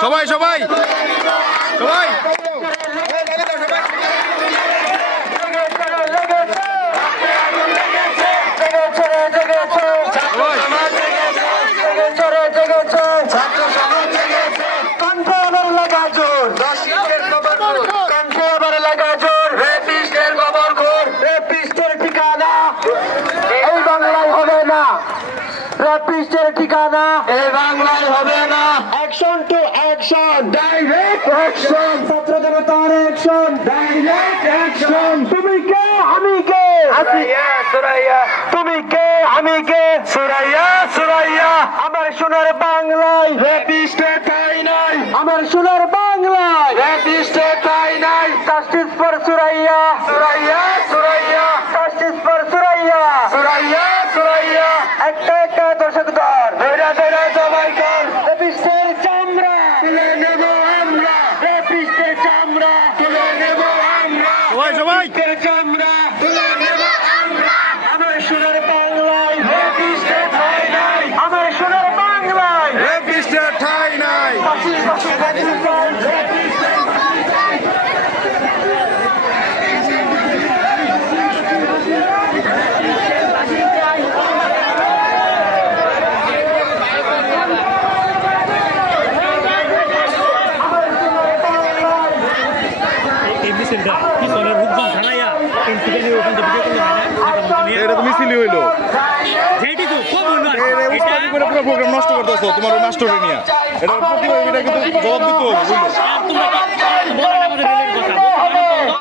সবাই সবাই। সবাই। র্যাপিস্টের ঠিকানা। এই বাংলায় হবে না। Action to action direct action ছাত্র জনতার অ্যাকশন ডাইরেক্ট অ্যাকশন তুমি কে আমি কে? সুরাইয়া সুরাইয়া। তুমি কে আমি কে? সুরাইয়া সুরাইয়া। আমার সোনার বাংলায়। র্যাপিস্টে তাই নাই। আমার সোনার বাংলায়। র্যাপিস্টে তাই নাই। Justice for Suraiya Suraiya Suraiya justice for Suraiya Suraiya Suraiya একটা একটা দর্শক দর ধৈরা ধৈরা সবাই কর র্যাপিস্টের চামড়া। তুলে নেব আমরা। র্যাপিস্টের চামড়া। তুলে নেব আমরা। সবাই সবাই। র্যাপিস্টের চামড়া। তুলে নেব আমরা। আমার সোনার বাংলায়। র্যাপিস্টে ঠাই নাই। আমার সোনার বাংলায়। রেপিস্টের ঠাই নাই ফাঁসির ফাঁসি র্যাপিস্টের র্যাপিস্টের এমনি কি করে? রূপগঞ্জ থানাইয়া ইনসিডেন্টের ওখান থেকে ভিডিও করলে না এটা তো মিছিলই হইল। যেইটি তো কম না পুরো প্রোগ্রাম নষ্ট করতেছো তোমার মাস্টারে নিয়ে। এটা প্রতিভা এটা কিন্তু জবাব দিতে হবে বুঝলো?